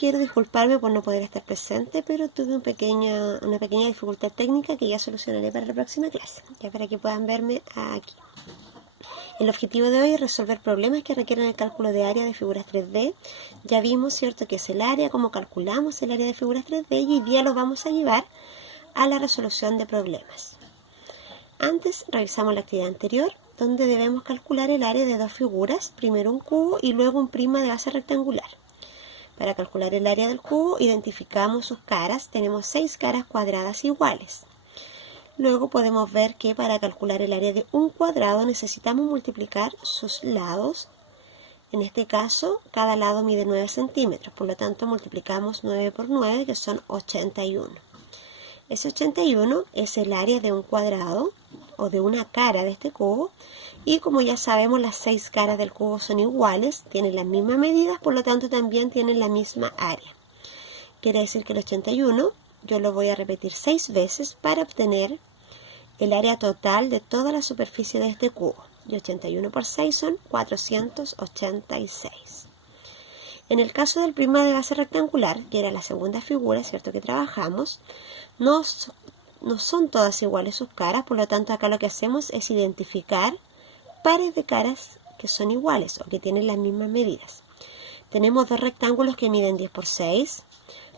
quiero disculparme por no poder estar presente, pero tuve una pequeña dificultad técnica que ya solucionaré para la próxima clase, ya para que puedan verme aquí. El objetivo de hoy es resolver problemas que requieren el cálculo de área de figuras 3D. Ya vimos, ¿cierto?, que es el área, cómo calculamos el área de figuras 3D, y hoy día los vamos a llevar a la resolución de problemas. Antes revisamos la actividad anterior, donde debemos calcular el área de dos figuras, primero un cubo y luego un prisma de base rectangular. Para calcular el área del cubo, identificamos sus caras. Tenemos 6 caras cuadradas iguales. Luego podemos ver que para calcular el área de un cuadrado necesitamos multiplicar sus lados. En este caso, cada lado mide 9 centímetros, por lo tanto multiplicamos 9 por 9, que son 81. Ese 81 es el área de un cuadrado o de una cara de este cubo, y como ya sabemos, las 6 caras del cubo son iguales, tienen las mismas medidas, por lo tanto también tienen la misma área. Quiere decir que el 81 yo lo voy a repetir 6 veces para obtener el área total de toda la superficie de este cubo. Y 81 por 6 son 486. En el caso del prisma de base rectangular, que era la segunda figura, ¿cierto?, que trabajamos, no son todas iguales sus caras, por lo tanto acá lo que hacemos es identificar pares de caras que son iguales o que tienen las mismas medidas. Tenemos dos rectángulos que miden 10 por 6.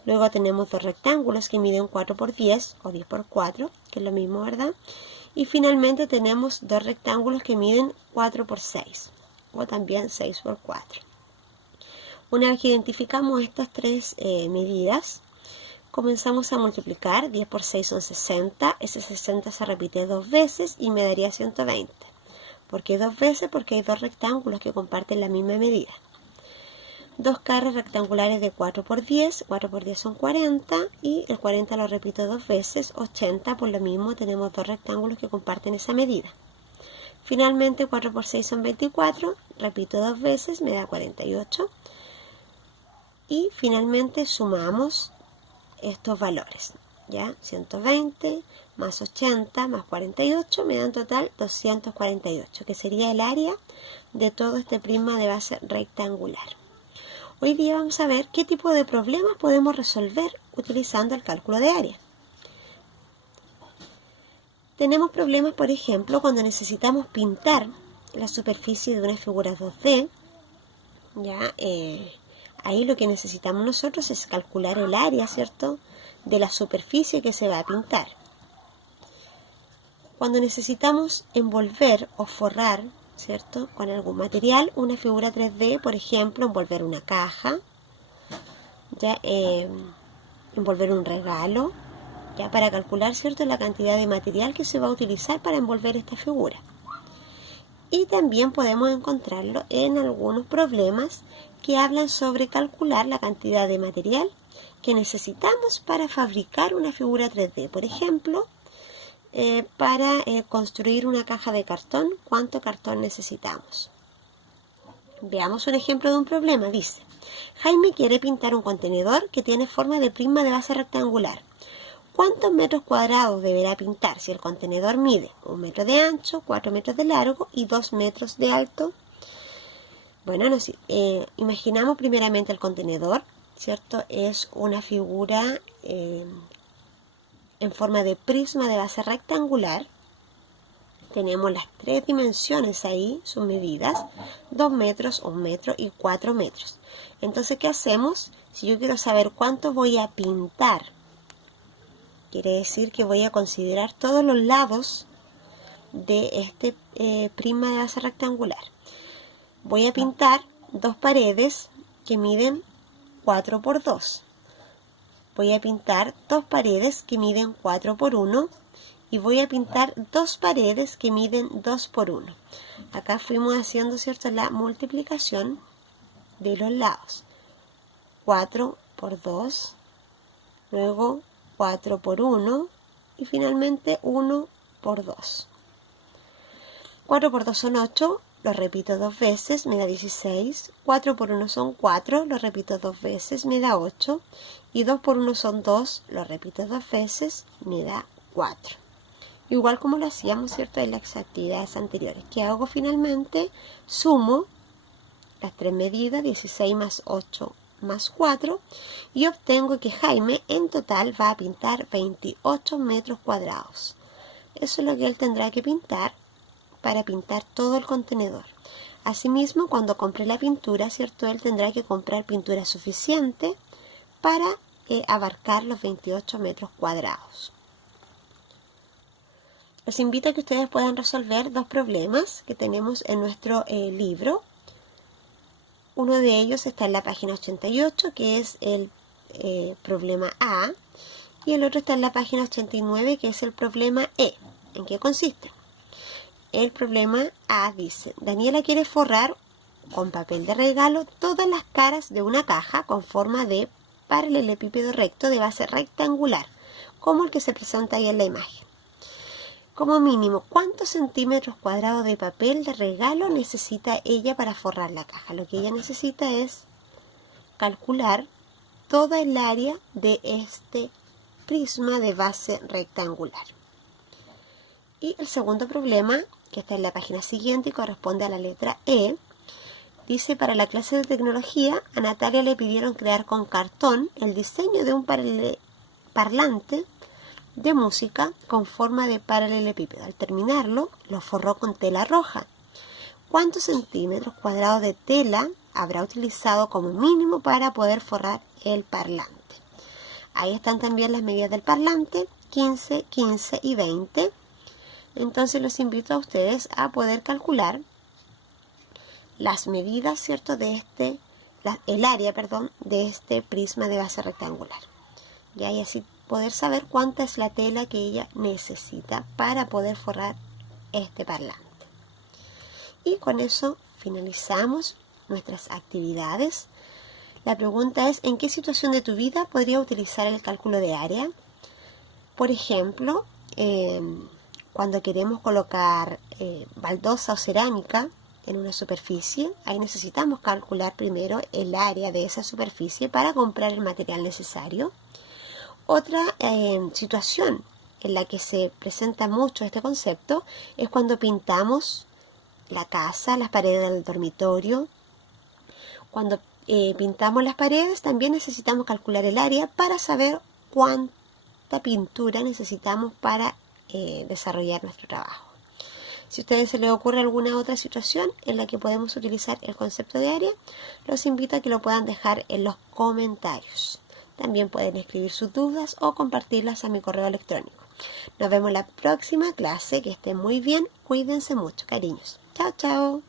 Luego tenemos dos rectángulos que miden 4 por 10 o 10 por 4, que es lo mismo, ¿verdad? Y finalmente tenemos dos rectángulos que miden 4 por 6 o también 6 por 4. Una vez que identificamos estas tres medidas, comenzamos a multiplicar. 10 por 6 son 60. Ese 60 se repite 2 veces y me daría 120. ¿Por qué 2 veces? Porque hay dos rectángulos que comparten la misma medida. Dos caras rectangulares de 4 por 10, 4 por 10 son 40, y el 40 lo repito 2 veces, 80, por lo mismo tenemos dos rectángulos que comparten esa medida. Finalmente 4 por 6 son 24, repito 2 veces, me da 48, y finalmente sumamos estos valores, ¿ya? 120 más 80 más 48 me da en total 248, que sería el área de todo este prisma de base rectangular. Hoy día vamos a ver qué tipo de problemas podemos resolver utilizando el cálculo de área. Tenemos problemas, por ejemplo, cuando necesitamos pintar la superficie de una figura 2D. ¿Ya? Ahí lo que necesitamos nosotros es calcular el área, ¿cierto?, de la superficie que se va a pintar. Cuando necesitamos envolver o forrar, ¿cierto?, con algún material una figura 3D, por ejemplo, envolver una caja, ¿ya? Envolver un regalo, ¿ya?, para calcular, ¿cierto?, la cantidad de material que se va a utilizar para envolver esta figura. Y también podemos encontrarlo en algunos problemas que hablan sobre calcular la cantidad de material que necesitamos para fabricar una figura 3D. Por ejemplo, para construir una caja de cartón, ¿cuánto cartón necesitamos? Veamos un ejemplo de un problema. Dice: Jaime quiere pintar un contenedor que tiene forma de prisma de base rectangular. ¿Cuántos metros cuadrados deberá pintar si el contenedor mide 1 metro de ancho, 4 metros de largo y 2 metros de alto? Bueno, imaginamos primeramente el contenedor, ¿cierto? Es una figura en forma de prisma de base rectangular. Tenemos las tres dimensiones ahí, sus medidas: 2 metros, 1 metro y 4 metros. Entonces, ¿qué hacemos? Si yo quiero saber cuánto voy a pintar, quiere decir que voy a considerar todos los lados de este prisma de base rectangular. Voy a pintar dos paredes que miden 4 por 2. Voy a pintar dos paredes que miden 4 por 1. Y voy a pintar dos paredes que miden 2 por 1. Acá fuimos haciendo, ¿cierto?, la multiplicación de los lados. 4 por 2, luego 4 por 1 y finalmente 1 por 2. 4 por 2 son 8, lo repito 2 veces, me da 16. 4 por 1 son 4, lo repito 2 veces, me da 8. Y 2 por 1 son 2, lo repito 2 veces, me da 4. Igual como lo hacíamos, ¿cierto?, en las actividades anteriores. ¿Qué hago finalmente? Sumo las tres medidas, 16 más 8 más 4 y obtengo que Jaime en total va a pintar 28 metros cuadrados. Eso es lo que él tendrá que pintar para pintar todo el contenedor. Asimismo, cuando compre la pintura, ¿cierto? Él tendrá que comprar pintura suficiente para abarcar los 28 metros cuadrados. Les invito a que ustedes puedan resolver dos problemas que tenemos en nuestro libro. Uno de ellos está en la página 88, que es el problema A, y el otro está en la página 89, que es el problema E. ¿En qué consiste? El problema A dice: Daniela quiere forrar con papel de regalo todas las caras de una caja con forma de paralelepípedo recto de base rectangular, como el que se presenta ahí en la imagen. Como mínimo, ¿cuántos centímetros cuadrados de papel de regalo necesita ella para forrar la caja? Lo que ella necesita es calcular toda el área de este prisma de base rectangular. Y el segundo problema, que está en la página siguiente y corresponde a la letra E, dice: para la clase de tecnología, a Natalia le pidieron crear con cartón el diseño de un parlante de música con forma de paralelepípedo. Al terminarlo, lo forró con tela roja. ¿Cuántos centímetros cuadrados de tela habrá utilizado como mínimo para poder forrar el parlante? Ahí están también las medidas del parlante, 15, 15 y 20. Entonces los invito a ustedes a poder calcular las medidas, ¿cierto?, de el área, de este prisma de base rectangular. Y así poder saber cuánta es la tela que ella necesita para poder forrar este parlante. Y con eso finalizamos nuestras actividades. La pregunta es: ¿en qué situación de tu vida podría utilizar el cálculo de área? Por ejemplo, cuando queremos colocar baldosa o cerámica en una superficie, ahí necesitamos calcular primero el área de esa superficie para comprar el material necesario. Otra situación en la que se presenta mucho este concepto es cuando pintamos la casa, las paredes del dormitorio. Cuando pintamos las paredes también necesitamos calcular el área para saber cuánta pintura necesitamos para desarrollar nuestro trabajo. Si a ustedes se les ocurre alguna otra situación en la que podemos utilizar el concepto de área, los invito a que lo puedan dejar en los comentarios. También pueden escribir sus dudas o compartirlas a mi correo electrónico. Nos vemos en la próxima clase. Que estén muy bien. Cuídense mucho. Cariños. Chao, chao.